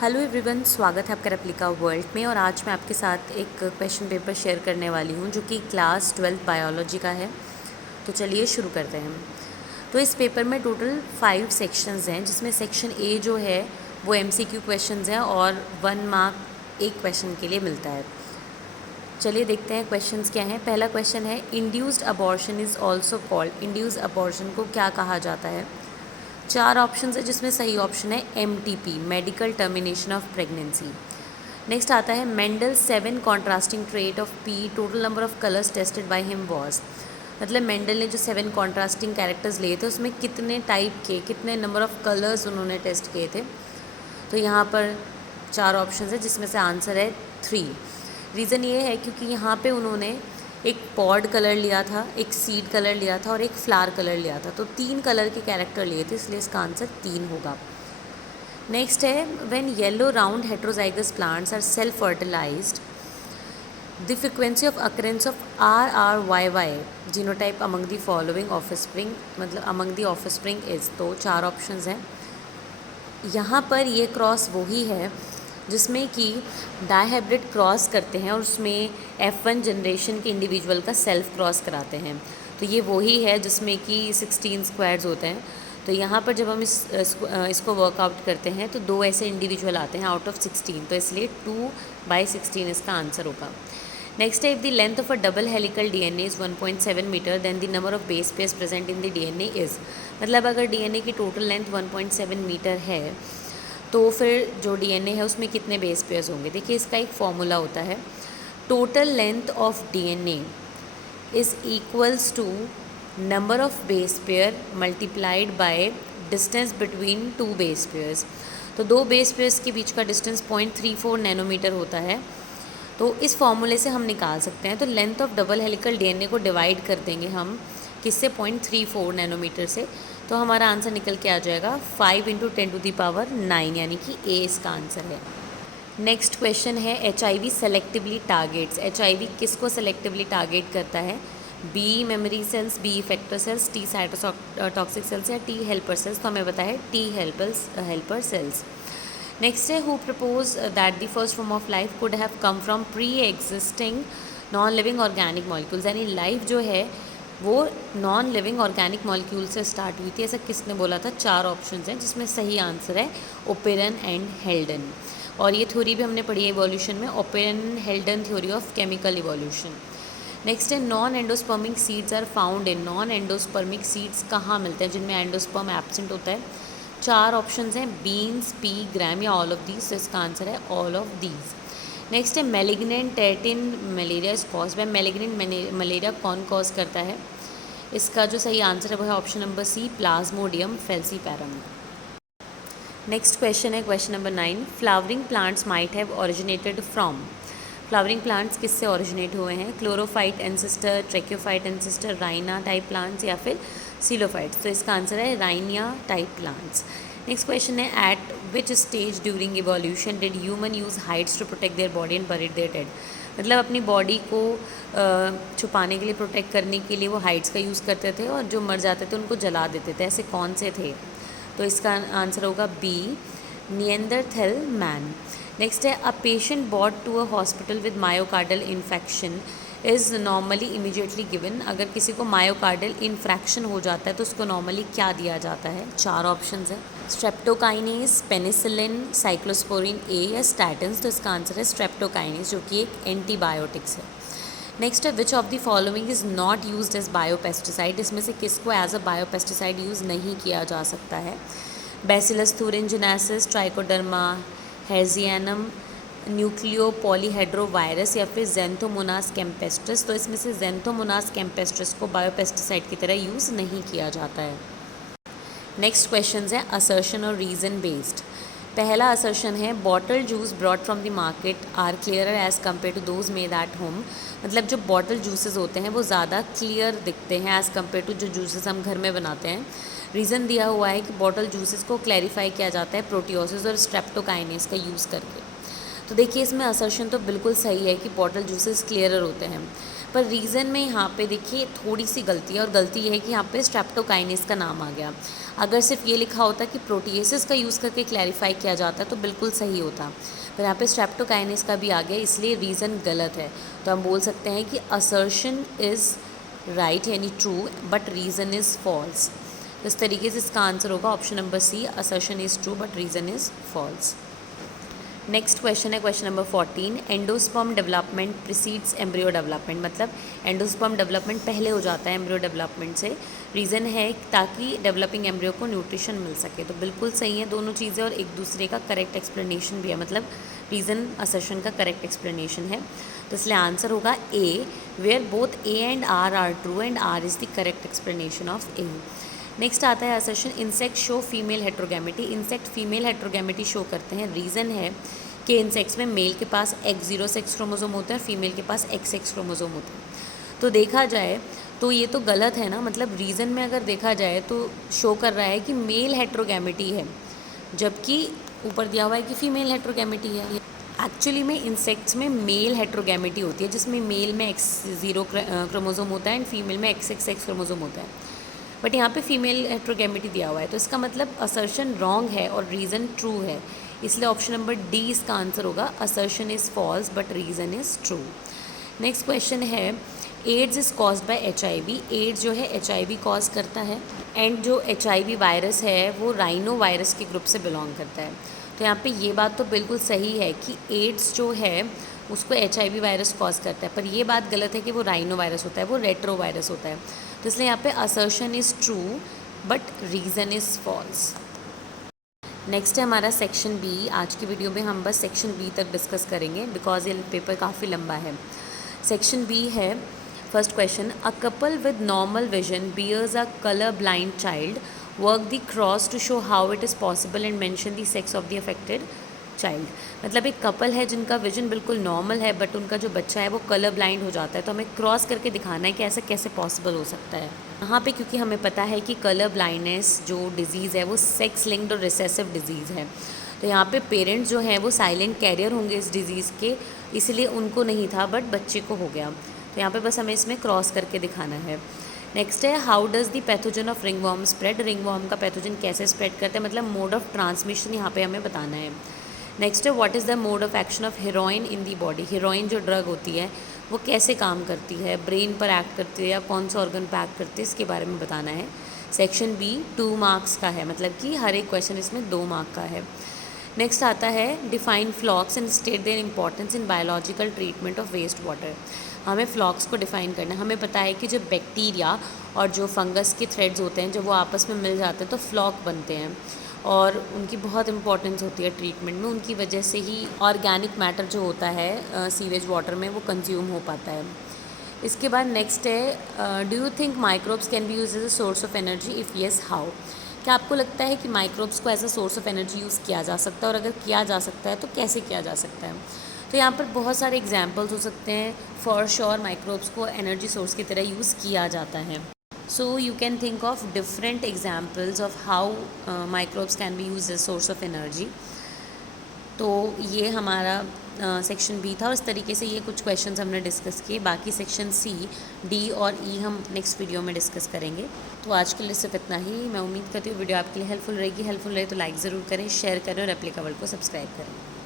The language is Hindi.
हेलो एवरीवन, स्वागत है आपका रेप्लिका वर्ल्ड में। और आज मैं आपके साथ एक क्वेश्चन पेपर शेयर करने वाली हूँ जो कि क्लास 12 बायोलॉजी का है। तो चलिए शुरू करते हैं। तो इस पेपर में टोटल 5 सेक्शंस हैं, जिसमें सेक्शन ए जो है वो एमसीक्यू क्वेश्चंस हैं और 1 मार्क एक क्वेश्चन के लिए मिलता है। चलिए देखते हैं क्वेश्चंस क्या हैं। पहला क्वेश्चन है, induced abortion is also called. Induced abortion को क्या कहा जाता है? 4 ऑप्शन है, जिसमें सही ऑप्शन है MTP, medical termination of pregnancy. Next आता है, Mendel 7 contrasting trait of P, total number of colours tested by him was. मतलब मेंडल ने जो 7 कॉन्ट्रास्टिंग कैरेक्टर्स लिए थे उसमें कितने टाइप के, कितने नंबर ऑफ कलर्स उन्होंने टेस्ट किए थे। तो यहाँ पर 4 ऑप्शन है, जिसमें से आंसर है 3। रीज़न ये है क्योंकि यहाँ पे उन्होंने एक पॉड कलर लिया था, एक सीड कलर लिया था और एक फ्लावर कलर लिया था। तो 3 कलर के कैरेक्टर लिए थे, इसलिए इसका आंसर 3 होगा। नेक्स्ट है, when yellow round heterozygous plants are self fertilized, the frequency of occurrence of RRYY genotype among the following offspring, मतलब अमंग द ऑफस्प्रिंग इज। तो 4 ऑप्शंस हैं। यहाँ पर ये क्रॉस वही है जिसमें कि डायहाइब्रिड क्रॉस करते हैं और उसमें F1 जनरेशन के इंडिविजुअल का सेल्फ क्रॉस कराते हैं। तो ये वही है जिसमें कि 16 स्क्वायर्स होते हैं। तो यहाँ पर जब हम इसको वर्कआउट करते हैं तो 2 ऐसे इंडिविजुअल आते हैं आउट ऑफ 16, तो इसलिए 2/16 इसका आंसर होगा। नेक्स्ट है, if the length of a double helical DNA is 1.7 metre, then the number of base pairs present in the DNA is. मतलब अगर DNA की टोटल लेंथ 1.7 मीटर है तो फिर जो DNA है उसमें कितने बेस पेयर्स होंगे। देखिए, इसका एक फॉर्मूला होता है, total length of DNA is equals to number of base pair multiplied by distance between 2 base pairs. तो 2 बेस पेयर्स के बीच का डिस्टेंस 0.34 नैनोमीटर होता है। तो इस फॉर्मूले से हम निकाल सकते हैं। तो length of double helical DNA को डिवाइड कर देंगे हम किससे, 0.34 नैनोमीटर से। तो हमारा आंसर निकल के आ जाएगा 5 × 10⁹, यानी कि ए इसका आंसर है। नेक्स्ट क्वेश्चन है, HIV सेलेक्टिवली टारगेट्स। HIV किसको सेलेक्टिवली टारगेट करता है? B memory cells, B effector cells, T cytotoxic cells या टी हेल्पर सेल्स। तो हमें पता है टी हेल्पर सेल्स। नेक्स्ट है, who propose that the first form of life could have come from pre existing non living organic molecules. यानी लाइफ जो है वो नॉन लिविंग ऑर्गेनिक मॉलिक्यूल से स्टार्ट हुई थी, ऐसा किसने बोला था? 4 ऑप्शंस हैं, जिसमें सही आंसर है ओपेरन एंड हेल्डन। और ये थ्योरी भी हमने पढ़ी है इवोल्यूशन में, Oparin Haldane theory of chemical evolution. Next है, non endospermic seeds are found in. Non endospermic seeds कहाँ मिलते हैं जिनमें एंडोस्पर्म एब्सेंट होता है? 4 ऑप्शंस हैं, बीन्स, पी, ग्राम या ऑल ऑफ दीज। तो इसका आंसर है ऑल ऑफ दीज। नेक्स्ट है, malignant tertian malaria is cause by. Malignant malaria कौन कॉज करता है? इसका जो सही आंसर है वो है option number C, plasmodium falciparum. Next question है question number 9, flowering plants might have originated from. Flowering plants किससे ओरिजिनेट हुए हैं? Chlorophyte ancestor, tracheophyte ancestor, rhynia type plants या फिर सीलोफाइट्स। तो इसका आंसर है rhynia type plants. Next question है, at which stage during evolution did human use hides to protect their body and buried their dead. मतलब अपनी बॉडी को छुपाने के लिए, प्रोटेक्ट करने के लिए वो हाइट्स का यूज़ करते थे और जो मर जाते थे उनको जला देते थे। ऐसे कौन से थे? तो इसका आंसर होगा बी, निएंडरथैल मैन। नेक्स्ट है, a patient brought to a hospital with myocardial infection is normally immediately given. अगर किसी को मायोकार्डल इन्फ्रैक्शन हो जाता है तो उसको नॉर्मली क्या दिया जाता है? 4 ऑप्शंस हैं, स्ट्रेप्टोकाइनेस, पेनिसिलिन, साइक्लोस्पोरिन ए या स्टैटिन्स। तो इसका आंसर है स्ट्रेप्टोकाइनेस, जो कि एक एंटीबायोटिक्स है। नेक्स्ट है, which of the following is not used as biopesticide. इसमें से किसको एज अ बायोपेस्टिसाइड यूज़ नहीं किया जा सकता है? बैसिलस थूरिनजेनेसिस, ट्राइकोडर्मा हेजियानम, न्यूक्लियो पॉलीहेड्रोवायरस या फिर ज़ेंथोमोनास कैम्पेस्ट्रिस। तो इसमें से ज़ेंथोमोनास कैम्पेस्ट्रिस को बायोपेस्टिसाइड की तरह यूज़ नहीं किया जाता है। नेक्स्ट क्वेश्चन है असर्शन और रीज़न बेस्ड। पहला असर्शन है, bottle juice brought from the market are clearer as compare to those made at home. मतलब जो बॉटल जूसेस होते हैं वो ज़्यादा क्लियर दिखते हैं एज़ कम्पेयर टू जो जूसेस हम घर में बनाते हैं। रीज़न दिया हुआ है कि बॉटल जूसेस को क्लैरिफाई किया जाता है प्रोटियोसिस और स्ट्रेप्टोकाइनेस का यूज़ करके। तो देखिए, इसमें असर्शन तो बिल्कुल सही है कि बॉटल जूसेस क्लियरर होते हैं, पर रीज़न में यहाँ पे देखिए थोड़ी सी गलती है, और गलती ये है कि यहाँ पे स्ट्रेप्टोकाइनेस का नाम आ गया। अगर सिर्फ ये लिखा होता कि प्रोटीएसेस का यूज़ करके क्लैरिफाई किया जाता तो बिल्कुल सही होता, पर यहाँ पे स्ट्रेप्टोकाइनेस का भी आ गया, इसलिए रीज़न गलत है। तो हम बोल सकते हैं कि असर्शन इज़ राइट यानी true but reason is false. इस तरीके से इसका आंसर होगा option number C, assertion is true but reason is false. Next question है question number 14, endosperm development precedes embryo development, मतलब एंडोस्पर्म डेवलपमेंट पहले हो जाता है एम्ब्रियो डेवलपमेंट से। रीज़न है ताकि डेवलपिंग एम्ब्रियो को न्यूट्रिशन मिल सके। तो बिल्कुल सही है दोनों चीज़ें, और एक दूसरे का करेक्ट एक्सप्लेनेशन भी है, मतलब रीज़न असर्शन का करेक्ट एक्सप्लेनेशन है। तो इसलिए आंसर होगा A, where both A and R true and R is the correct explanation of A. Next आता है assertion, insect show female heterogamety, insect female heterogamety show करते हैं। रीज़न है कि इंसेक्ट्स में मेल के पास X0 सेक्स क्रोमोसोम होता है और फीमेल के पास XX क्रोमोसोम होता है। तो देखा जाए तो ये तो गलत है ना, मतलब रीज़न में अगर देखा जाए तो शो कर रहा है कि मेल हेट्रोगैमिटी है, जबकि ऊपर दिया हुआ है कि फीमेल हेट्रोगैमिटी है। एक्चुअली में इंसेक्ट्स में मेल हेट्रोगैमिटी होती है, जिसमें मेल में X0 क्रोमोसोम होता है एंड फीमेल में XX क्रोमोसोम होता है, बट यहाँ पे फीमेल हेट्रोगैमिटी दिया हुआ है। तो इसका मतलब असर्शन रॉन्ग है और रीज़न ट्रू है, इसलिए ऑप्शन नंबर डी इसका आंसर होगा, assertion is false but reason is true. Next question है, AIDS is caused by HIV, AIDS जो है HIV कॉज करता है, एंड जो HIV वायरस है वो राइनो वायरस के ग्रुप से बिलोंग करता है। तो यहाँ पे ये बात तो बिल्कुल सही है कि एड्स जो है उसको HIV वायरस कॉज करता है, पर ये बात गलत है कि वो राइनो वायरस होता है, वो रेट्रो वायरस होता है। तो इसलिए यहाँ पे assertion is true but reason is false. Next है हमारा सेक्शन बी। आज की वीडियो में हम बस सेक्शन बी तक डिस्कस करेंगे बिकॉज ये पेपर काफ़ी लंबा है। सेक्शन बी है, first question, a couple with normal vision bears a colour blind child, work the cross to show how it is possible and mention the sex of the affected child. मतलब एक कपल है जिनका विजन बिल्कुल नॉर्मल है बट उनका जो बच्चा है वो कलर ब्लाइंड हो जाता है, तो हमें क्रॉस करके दिखाना है कि ऐसा कैसे पॉसिबल हो सकता है। यहाँ पे क्योंकि हमें पता है कि कलर ब्लाइंडनेस जो डिज़ीज़ है वो सेक्स लिंक्ड और रिसेसिव डिज़ीज़ है, तो यहाँ पे पेरेंट्स जो हैं वो साइलेंट कैरियर होंगे इस डिज़ीज़ के, इसलिए उनको नहीं था बट बच्चे को हो गया। तो यहाँ पे बस हमें इसमें क्रॉस करके दिखाना है। नेक्स्ट है, how does the pathogen of ringworm spread, ringworm का पैथोजन कैसे स्प्रेड करते हैं, मतलब मोड ऑफ ट्रांसमिशन यहाँ पे हमें बताना है। नेक्स्ट है, what is the mode of action of heroine in the body, heroine जो ड्रग होती है वो कैसे काम करती है, ब्रेन पर एक्ट करती है या कौन सा ऑर्गन पर एक्ट करती है, इसके बारे में बताना है। सेक्शन बी 2 मार्क्स का है, मतलब कि हर एक क्वेश्चन इसमें 2 मार्क का है। नेक्स्ट आता है, define flocs and state their importance in biological treatment of waste water. हमें फ्लॉक्स को डिफाइन करना है। हमें पता है कि जो बैक्टीरिया और जो फंगस के थ्रेड्स होते हैं जब वो आपस में मिल जाते हैं तो फ्लॉक बनते हैं, और उनकी बहुत इंपॉर्टेंस होती है ट्रीटमेंट में, उनकी वजह से ही ऑर्गेनिक मैटर जो होता है सीवेज वाटर में वो कंज्यूम हो पाता है। इसके बाद नेक्स्ट है, do you think microbes can be use as a source of energy, if yes how. क्या आपको लगता है कि माइक्रोब्स को as a source of energy use किया जा सकता है, और अगर किया जा सकता है तो कैसे किया जा सकता है। तो यहाँ पर बहुत सारे एग्जाम्पल्स हो सकते हैं। फॉर श्योर माइक्रोब्स को एनर्जी सोर्स की तरह यूज़ किया जाता है। So you can think of different examples of how microbes can be used as source of energy. तो ये हमारा सेक्शन बी था, और इस तरीके से ये कुछ क्वेश्चंस हमने डिस्कस किए। बाकी सेक्शन सी, डी और ई हम नेक्स्ट वीडियो में डिस्कस करेंगे। तो आज के लिए सिर्फ इतना ही। मैं उम्मीद करती हूँ वीडियो आपके लिए हेल्पफुल रहेगी। हेल्पफुल रहे तो लाइक ज़रूर करें, शेयर करें और एप्लीकेबल को सब्सक्राइब करें।